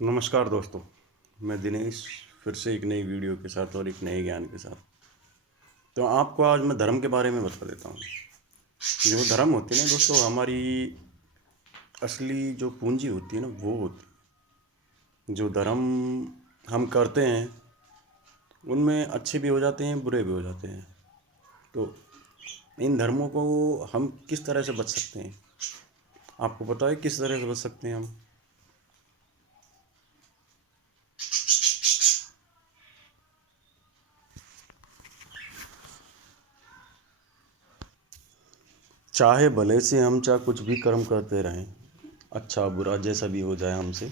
नमस्कार दोस्तों। मैं दिनेश फिर से एक नई वीडियो के साथ और एक नए ज्ञान के साथ। तो आपको आज मैं धर्म के बारे में बता देता हूँ। जो धर्म होते हैं ना दोस्तों, हमारी असली जो पूंजी होती है ना वो होती है। जो धर्म हम करते हैं उनमें अच्छे भी हो जाते हैं, बुरे भी हो जाते हैं। तो इन धर्मों को हम किस तरह से बच सकते हैं? आपको पता है किस तरह से बच सकते हैं हम? चाहे भले से हम चाहे कुछ भी कर्म करते रहें, अच्छा बुरा जैसा भी हो जाए हमसे,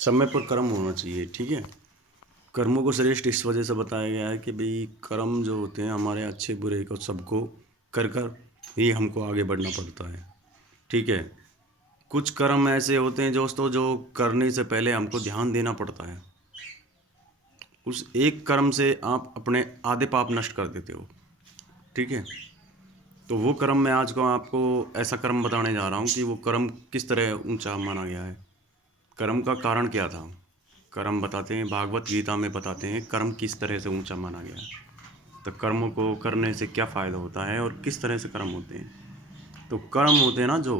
समय पर कर्म होना चाहिए। ठीक है। कर्मों को श्रेष्ठ इस वजह से बताया गया है कि भाई कर्म जो होते हैं हमारे अच्छे बुरे को सबको कर कर ही हमको आगे बढ़ना पड़ता है। ठीक है। कुछ कर्म ऐसे होते हैं दोस्तों जो करने से पहले हमको ध्यान देना पड़ता है। उस एक कर्म से आप अपने आधे पाप नष्ट कर देते हो। ठीक है। तो वो कर्म मैं आज को आपको ऐसा कर्म बताने जा रहा हूँ कि वो कर्म किस तरह ऊंचा माना गया है। कर्म का कारण क्या था? कर्म बताते हैं, भागवत गीता में बताते हैं कर्म किस तरह से ऊंचा माना गया है। तो कर्मों को करने से क्या फ़ायदा होता है और किस तरह से कर्म होते हैं? तो कर्म होते हैं ना जो,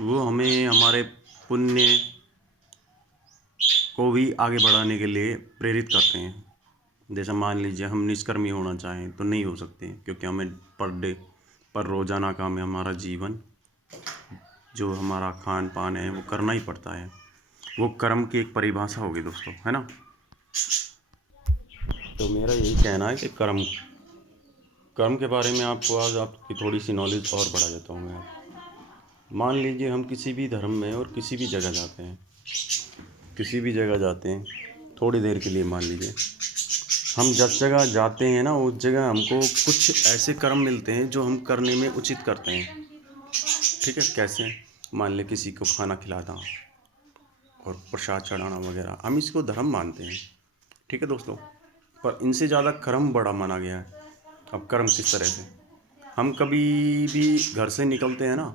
वो हमें हमारे पुण्य को भी आगे बढ़ाने के लिए प्रेरित करते हैं। जैसे मान लीजिए हम निष्कर्मी होना चाहें तो नहीं हो सकते, क्योंकि हमें पर डे पर रोज़ाना का में हमारा जीवन जो हमारा खान पान है वो करना ही पड़ता है। वो कर्म की एक परिभाषा होगी दोस्तों, है ना। तो मेरा यही कहना है कि कर्म कर्म के बारे में आपको आज आपकी थोड़ी सी नॉलेज और बढ़ा देता हूँ मैं। मान लीजिए हम किसी भी धर्म में और किसी भी जगह जाते हैं, थोड़ी देर के लिए मान लीजिए, हम जिस जगह जाते हैं ना उस जगह हमको कुछ ऐसे कर्म मिलते हैं जो हम करने में उचित करते हैं। ठीक है। कैसे? मान ले किसी को खाना खिलाना और प्रसाद चढ़ाना वगैरह, हम इसको धर्म मानते हैं। ठीक है दोस्तों। पर इनसे ज़्यादा कर्म बड़ा माना गया है। अब कर्म किस तरह से, हम कभी भी घर से निकलते हैं ना,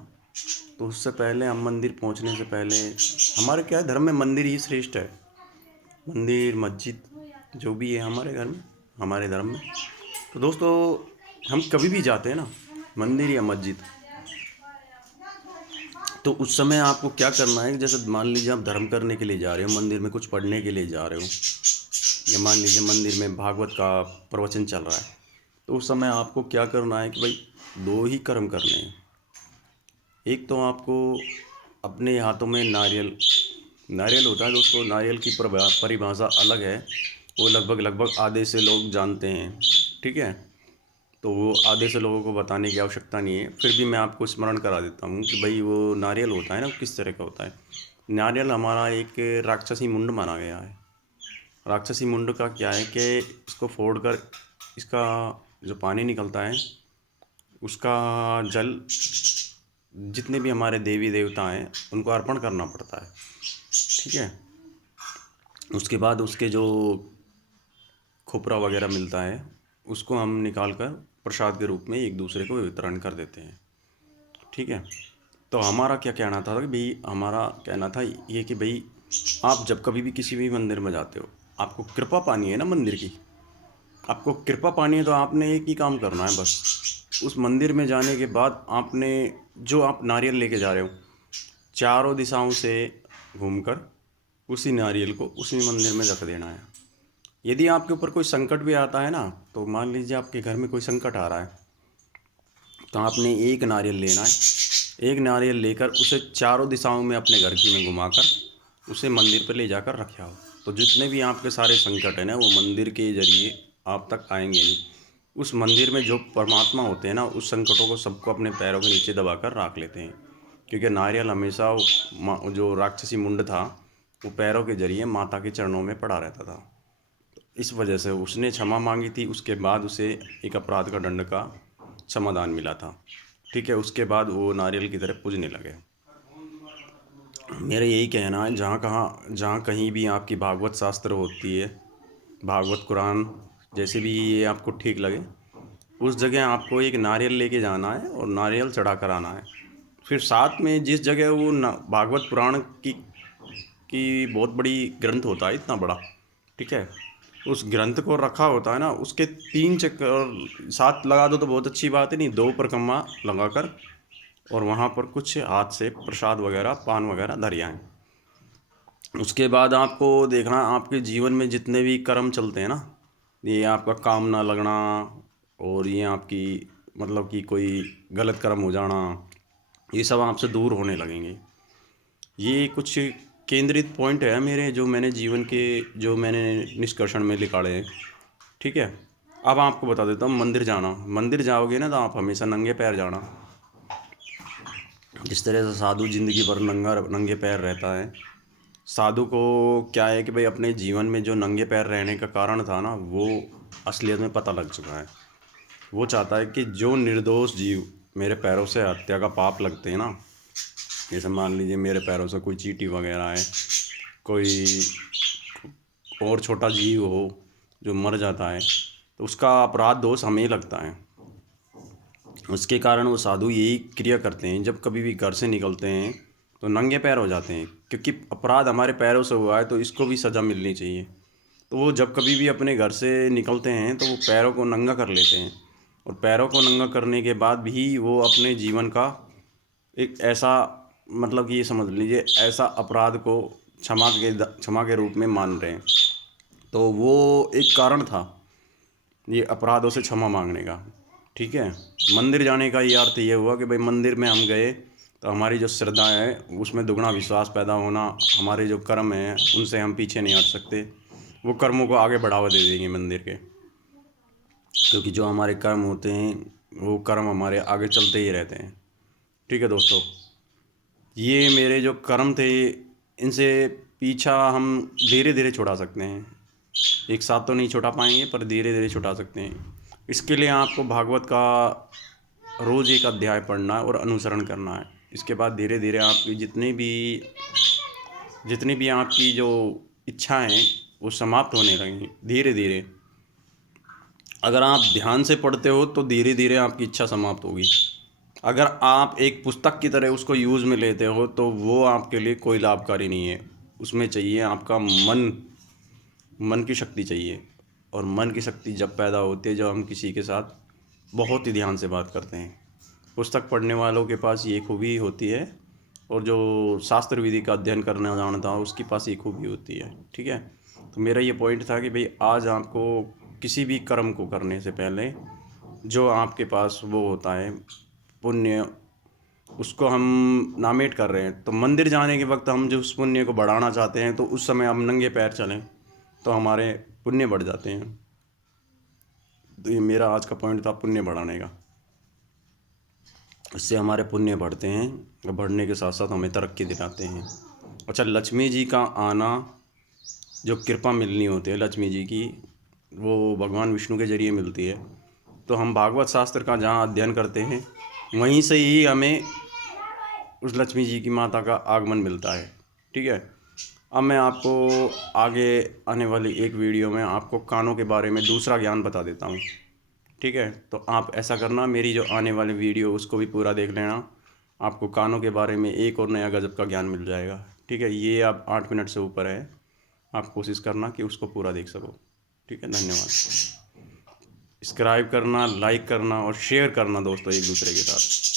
तो उससे पहले हम मंदिर पहुंचने से पहले, हमारे क्या है धर्म में मंदिर ही श्रेष्ठ है। मंदिर मस्जिद जो भी है हमारे घर में, हमारे धर्म में। तो दोस्तों हम कभी भी जाते हैं ना मंदिर या मस्जिद, तो उस समय आपको क्या करना है, जैसे मान लीजिए आप धर्म करने के लिए जा रहे हो, मंदिर में कुछ पढ़ने के लिए जा रहे हो, या मान लीजिए मंदिर में भागवत का प्रवचन चल रहा है, तो उस समय आपको क्या करना है कि भाई दो ही कर्म करने हैं। एक तो आपको अपने हाथों में नारियल नारियल होता है दोस्तों, नारियल की परिभाषा अलग है। वो लगभग लगभग आधे से लोग जानते हैं। ठीक है। तो वो आधे से लोगों को बताने की आवश्यकता नहीं है, फिर भी मैं आपको स्मरण करा देता हूँ कि भाई वो नारियल होता है ना, किस तरह का होता है। नारियल हमारा एक राक्षसी मुंड माना गया है। राक्षसी मुंड का क्या है कि इसको फोड़ कर इसका जो पानी निकलता है उसका जल जितने भी हमारे देवी देवता हैं उनको अर्पण करना पड़ता है। ठीक है। उसके बाद उसके जो खोपरा वगैरह मिलता है उसको हम निकाल कर प्रसाद के रूप में एक दूसरे को वितरण कर देते हैं। ठीक है। तो हमारा क्या कहना था कि भाई, हमारा कहना था ये कि भाई आप जब कभी भी किसी भी मंदिर में जाते हो, आपको कृपा पानी है ना मंदिर की, आपको कृपा पानी है, तो आपने एक ही काम करना है बस। उस मंदिर में जाने के बाद आपने जो आप नारियल लेके जा रहे हो, चारों दिशाओं से घूमकर उसी नारियल को उसी मंदिर में रख देना है। यदि आपके ऊपर कोई संकट भी आता है ना, तो मान लीजिए आपके घर में कोई संकट आ रहा है, तो आपने एक नारियल लेना है। एक नारियल लेकर उसे चारों दिशाओं में अपने घर की में घुमाकर उसे मंदिर पर ले जाकर रखे आओ, तो जितने भी आपके सारे संकट हैं ना वो मंदिर के जरिए आप तक आएंगे नहीं। उस मंदिर में जो परमात्मा होते हैं ना, उस संकटों को सबको अपने पैरों के नीचे दबाकर रख लेते हैं। क्योंकि नारियल हमेशा जो राक्षसी मुंड था वो पैरों के जरिए माता के चरणों में पड़ा रहता था। इस वजह से उसने क्षमा मांगी थी, उसके बाद उसे एक अपराध का दंड का समाधान मिला था। ठीक है। उसके बाद वो नारियल की तरह पूजने लगे। मेरा यही कहना है, जहाँ कहीं भी आपकी भागवत शास्त्र होती है, भागवत कुरान जैसे भी ये आपको ठीक लगे, उस जगह आपको एक नारियल लेके जाना है और नारियल चढ़ा कर आना है। फिर साथ में जिस जगह वो भागवत पुराण की कि बहुत बड़ी ग्रंथ होता है, इतना बड़ा, ठीक है। उस ग्रंथ को रखा होता है ना, उसके 3 चक्कर 7 लगा दो तो बहुत अच्छी बात है, नहीं 2 परिक्रमा लगाकर और वहाँ पर कुछ हाथ से प्रसाद वगैरह पान वगैरह धर आएँ। उसके बाद आपको देखना, आपके जीवन में जितने भी कर्म चलते हैं ना, ये आपका काम ना लगना और ये आपकी मतलब कि कोई गलत कर्म हो जाना, ये सब आपसे दूर होने लगेंगे। ये कुछ केंद्रित पॉइंट है मेरे, जो मैंने जीवन के जो मैंने निष्कर्षण में निकाले हैं, ठीक है। अब आपको बता देता हूँ, मंदिर जाना, मंदिर जाओगे ना तो आप हमेशा नंगे पैर जाना। जिस तरह से साधु जिंदगी भर नंगे पैर रहता है, साधु को क्या है कि भाई अपने जीवन में जो नंगे पैर रहने का कारण था ना, वो असलियत में पता लग चुका है। वो चाहता है कि जो निर्दोष जीव मेरे पैरों से हत्या का पाप लगते हैं ना, जैसे मान लीजिए मेरे पैरों से कोई चींटी वगैरह है, कोई और छोटा जीव हो जो मर जाता है, तो उसका अपराध दोष हमें लगता है। उसके कारण वो साधु यही क्रिया करते हैं, जब कभी भी घर से निकलते हैं तो नंगे पैर हो जाते हैं, क्योंकि अपराध हमारे पैरों से हुआ है तो इसको भी सज़ा मिलनी चाहिए। तो वो जब कभी भी अपने घर से निकलते हैं तो वो पैरों को नंगा कर लेते हैं, और पैरों को नंगा करने के बाद भी वो अपने जीवन का एक ऐसा मतलब कि ये समझ लीजिए ऐसा अपराध को क्षमा के रूप में मान रहे हैं। तो वो एक कारण था ये अपराधों से क्षमा मांगने का, ठीक है। मंदिर जाने का ये अर्थ ये हुआ कि भाई मंदिर में हम गए तो हमारी जो श्रद्धा है उसमें दुगना विश्वास पैदा होना, हमारे जो कर्म हैं उनसे हम पीछे नहीं हट सकते, वो कर्मों को आगे बढ़ावा दे देंगे मंदिर के, क्योंकि जो हमारे कर्म होते हैं वो कर्म हमारे आगे चलते ही रहते हैं, ठीक है दोस्तों। ये मेरे जो कर्म थे इनसे पीछा हम धीरे धीरे छुड़ा सकते हैं, एक साथ तो नहीं छुड़ा पाएंगे पर धीरे धीरे छुड़ा सकते हैं। इसके लिए आपको भागवत का रोज़ एक अध्याय पढ़ना है और अनुसरण करना है। इसके बाद धीरे धीरे आपकी जितनी भी आपकी जो इच्छाएं हैं वो समाप्त होने लगेंगी धीरे धीरे। अगर आप ध्यान से पढ़ते हो तो धीरे धीरे आपकी इच्छा समाप्त होगी। अगर आप एक पुस्तक की तरह उसको यूज़ में लेते हो तो वो आपके लिए कोई लाभकारी नहीं है। उसमें चाहिए आपका मन की शक्ति चाहिए, और मन की शक्ति जब पैदा होती है जब हम किसी के साथ बहुत ही ध्यान से बात करते हैं। पुस्तक पढ़ने वालों के पास ये खूबी होती है, और जो शास्त्र विधि का अध्ययन करना जानता है उसके पास ये खूबी होती है, ठीक है। तो मेरा ये पॉइंट था कि भाई आज आपको किसी भी कर्म को करने से पहले जो आपके पास वो होता है पुण्य, उसको हम नामेट कर रहे हैं, तो मंदिर जाने के वक्त हम जो उस पुण्य को बढ़ाना चाहते हैं तो उस समय हम नंगे पैर चलें तो हमारे पुण्य बढ़ जाते हैं। तो ये मेरा आज का पॉइंट था, पुण्य बढ़ाने का। इससे हमारे पुण्य बढ़ते हैं और बढ़ने के साथ साथ हमें तरक्की दिलाते हैं। अच्छा, लक्ष्मी जी का आना, जो कृपा मिलनी होती है लक्ष्मी जी की, वो भगवान विष्णु के जरिए मिलती है। तो हम भागवत शास्त्र का जहाँ अध्ययन करते हैं वहीं से ही हमें उस लक्ष्मी जी की माता का आगमन मिलता है, ठीक है। अब मैं आपको आगे आने वाली एक वीडियो में आपको कानों के बारे में दूसरा ज्ञान बता देता हूँ, ठीक है। तो आप ऐसा करना, मेरी जो आने वाली वीडियो उसको भी पूरा देख लेना, आपको कानों के बारे में एक और नया गजब का ज्ञान मिल जाएगा, ठीक है। ये अब 8 मिनट से ऊपर है, आप कोशिश करना कि उसको पूरा देख सको, ठीक है। धन्यवाद। सब्सक्राइब करना, लाइक करना और शेयर करना दोस्तों एक दूसरे के साथ।